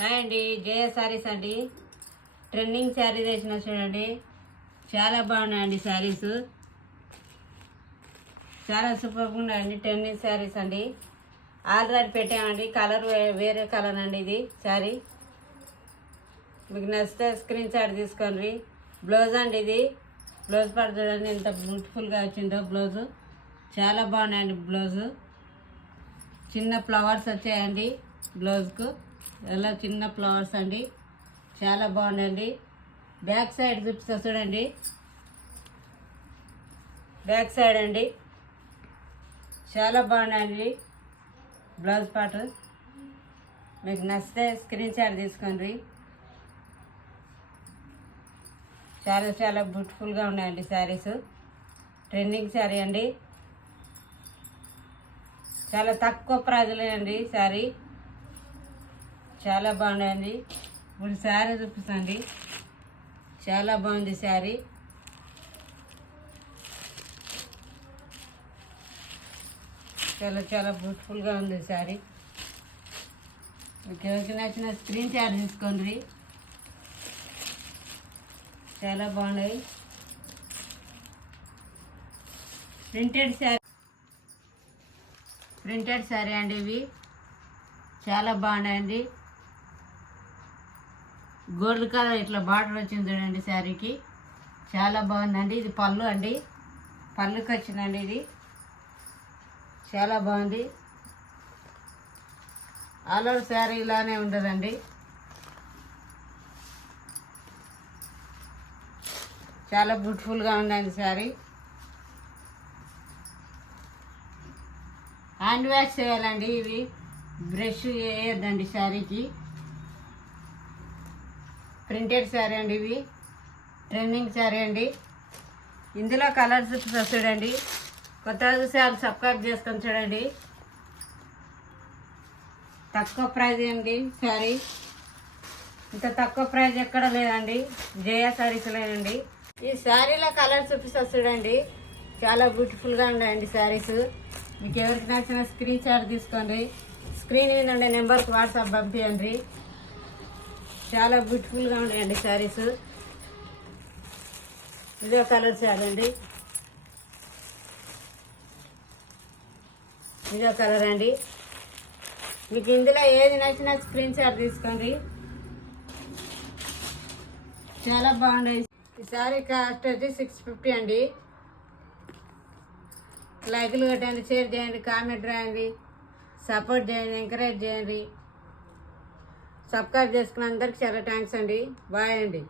Hi అండి, జయ శారీస్ అండి. Trending sari వేసిన చూడండి, చాలా బాగున్నాయండి శారీస్. చాలా సూపర్గా ఉన్నాయండి. ట్రెండింగ్ శారీస్ అండి. ఆల్రెడీ పెట్టామండి. కలర్ వేరే కలర్ అండి. ఇది శారీ మీకు నచ్చితే స్క్రీన్ షాట్ తీసుకోండి. బ్లౌజ్ అండి, ఇది బ్లౌజ్ పార్ట్ చూడండి ఎంత బ్యూటిఫుల్గా వచ్చిందో. బ్లౌజు చాలా బాగున్నాయండి. బ్లౌజు చిన్న ఫ్లవర్స్ వచ్చాయండి బ్లౌజ్కు. ఎలా చిన్న ఫ్లవర్స్ అండి, చాలా బాగుందండి. బ్యాక్ సైడ్ చూపిస్తా చూడండి. బ్యాక్ సైడ్ అండి, చాలా బాగున్నాయండి. బ్లౌజ్ పార్ట్ మీకు నచ్చితే స్క్రీన్ షాట్ తీసుకోండి. చాలా చాలా బ్యూటిఫుల్గా ఉన్నాయండి శారీస్. ట్రెండింగ్ శారీ అండి. చాలా తక్కువ ప్రైజ్లే అండి శారీ. చాలా బాగుందండి. ఇప్పుడు శారీ చూపిస్తాండి. చాలా బాగుంది శారీ. చాలా చాలా బ్యూటిఫుల్గా ఉంది శారీ. మీకు ఎవరికి నచ్చిన స్క్రీన్ షాట్ తీసుకోండి. చాలా బాగున్నాయి. ప్రింటెడ్ శారీ అండి. ఇవి చాలా బాగున్నాయండి. గోల్డ్ కలర్ ఇట్లా బార్డర్ వచ్చింది చూడండి శారీకి. చాలా బాగుందండి. ఇది పళ్ళు అండి, పళ్ళుకి వచ్చిందండి. ఇది చాలా బాగుంది. ఆల్ ఓవర్ శారీ ఇలానే ఉండదండి. చాలా బ్యూటిఫుల్గా ఉందండి శారీ. హ్యాండ్ వాష్ చేయాలండి. ఇవి బ్రష్ వేయద్దండి శారీకి. ప్రింటెడ్ శారీ అండి. ఇవి ట్రెండింగ్ శారీ అండి. ఇందులో కలర్స్ చూడండి. కొత్తగా చూసి సబ్స్క్రైబ్ చేసుకొని చూడండి. తక్కువ ప్రైజ్ అండి శారీ. ఇంత తక్కువ ప్రైజ్ ఎక్కడ లేదండి. జయ శారీస్ లేదండి. ఈ శారీలో కలర్ చూపిస్తా చూడండి. చాలా బ్యూటిఫుల్గా ఉన్నాయండి శారీస్. మీకు ఎవరికి నచ్చిన స్క్రీన్ షాట్ తీసుకోండి. స్క్రీన్ మీద ఉండే నెంబర్కి వాట్సాప్ పంపించండి. చాలా బ్యూటిఫుల్గా ఉన్నాయండి శారీస్. ఇదో కలర్ శారీ అండి. ఇదో కలర్ అండి. మీకు ఇందులో ఏది నచ్చినా స్క్రీన్ షాట్ తీసుకోండి. చాలా బాగున్నాయి. ఈ శారీ కాస్ట్ వచ్చి 650 అండి. లైకులు కొట్టండి, షేర్ చేయండి, కామెంట్ రాయండి, సపోర్ట్ చేయండి, ఎంకరేజ్ చేయండి. సబ్స్క్రైబ్ చేసుకున్న అందరికి చాలా థ్యాంక్స్ అండి. బాయ్ అండి.